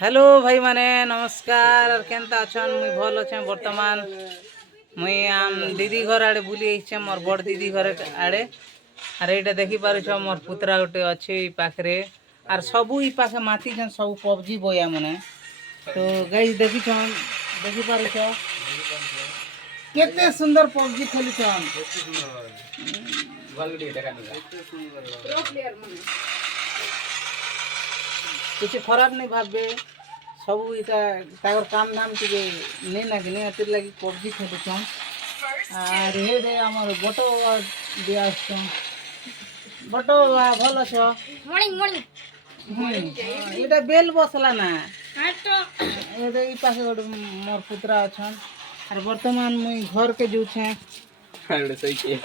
Hello भाई माने नमस्कार केनता अछन मुई भल अच्छे वर्तमान मुई आम दीदी घर आड़े बुली आइछे मोर बड़ दीदी घर आड़े आर एटा देखि पारुछ मोर पुतरा गोटे अच्छे ई पाखरे आर सबू ई पाखे माती छन सब पबजी बया मने तो गाइस देखि पारुछ केते सुंदर पबजी खेली छन किसी खराब नहीं भावे सब इटा काम धाम टे नहीं लगे नहीं लगी पबजी खेलुन आर हे दे आमर बटो दिया बटो भल अछ मॉर्निंग मॉर्निंग इटा बेल बसला ना ए दे ई पासे गोटे मोर पुत्रा अछन आर वर्तमान मुई घर के जो छे सही के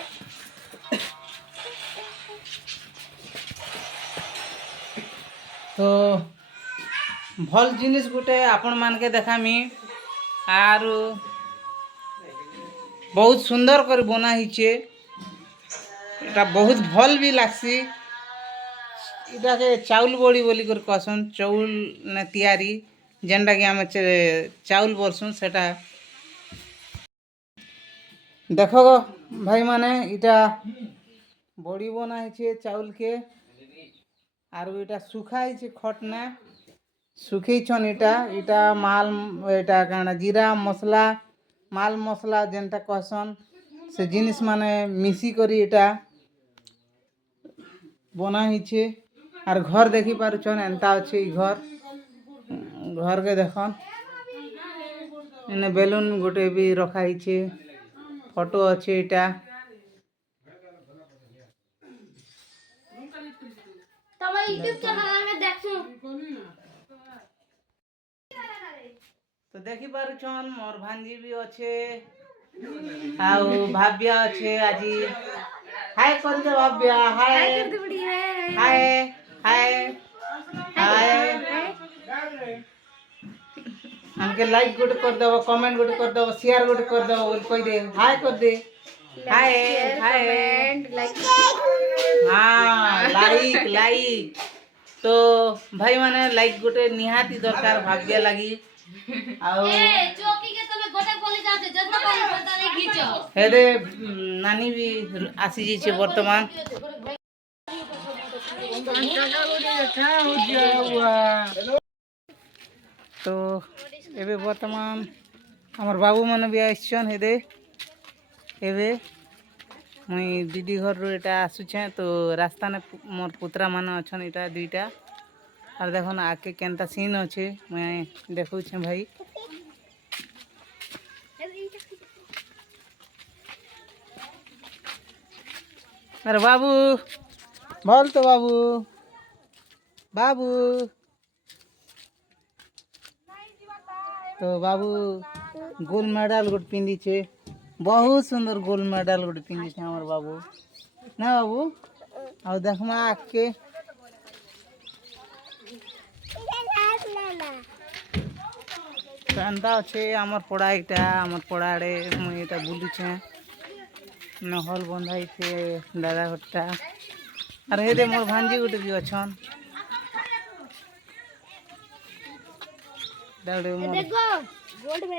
तो भल जिनिस गोटे आपण मान के देखामी आर बहुत सुंदर कर बना हिचे एटा बहुत भल भी लागसी इटा के चाउल बड़ी बोली कर कहसन चाउल ने तैयारी जेनटा कि आम चाउल बोलसुन सेटा देखो भाई माने इटा बड़ी बना हिचे चाउल के आरु इटा सुखा हिचे खटना सुखी छन इटा माल इटा काना जीरा मसला माल मसला जेनटा कहसन से जिनिस माने मिसी करी इटा बना हिचे आर घर देखि पारुछन एंता अछि घर के देखन इने बेलून गोटे भी रखा हिचे फोटो अछि इटा तब यूट्यूब चैनल में देखसु तो देखि पारुछन मोर भांजी भी अच्छे आउ भाव्या अच्छे आजी हाय कर दे भाव्या हाय हाय हाय हाय हमके लाइक गोटे कर दबो कमेंट गोटे कर दबो शेयर गोटे कर दबो बोल कह दे हाय कर दे हाय हाय लाइक हां लाइक लाइक तो भाई माने लाइक गोटे निहाती दरकार भाग्य लगी आउ ए चौकी के तमे गोटे बोली जाते जतना पानी पता नहीं खींचो हे रे नानी भी आसी जी छे वर्तमान तो एबे वर्तमान हमर बाबू माने भी आइछन हे दे एबे मुई दीदी घर रो एटा आसु छे तो रास्ता ने मोर पुत्रा माने अछन एटा दुईटा और देखो ना आके केनता सीन अच्छे मैं देखू छे भाई अरे बाबू बोल तो बाबू बाबू तो बाबू गोल्ड मेडल गोटे पिंधी छे बहुत सुंदर गोल्ड मेडल गोटे पिंधी छे हमर बाबू ना बाबू और देखमा आके एंता अच्छे आमर पड़ा इटा आमर पड़ा आड़े मुई इटा बुली छे नहल बंधाई छे दादा घरटा अरे हे दे मोर भांजी गोटे भी अछन दाड़े मोर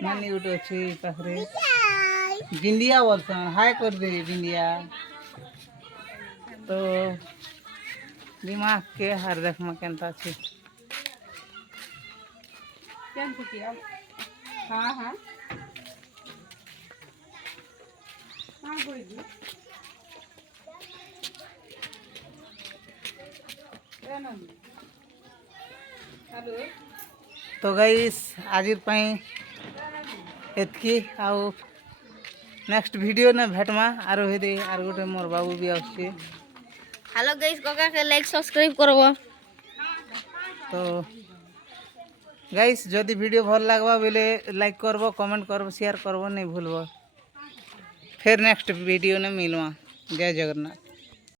नानी गोटे अच्छे पाखरे बिंदिया बोलसन हाय कर दे बिंदिया तो दिमाग के हर देखमा केनता छे केन किया हां हां हां बोल दी हेलो तो गाइस आजिर पई एतकी आउ नेक्स्ट वीडियो ने भेटमा आरो हे दे आर गोटे मोर बाबू भी आछे हेलो गाइस कोका के लाइक सब्सक्राइब करबो तो गाइस जदि वीडियो भल लागबा बेले लाइक करबो कमेंट करबो शेयर करबो नहीं भूलबो फिर नेक्स्ट वीडियो ने मिलवा जय जगन्नाथ।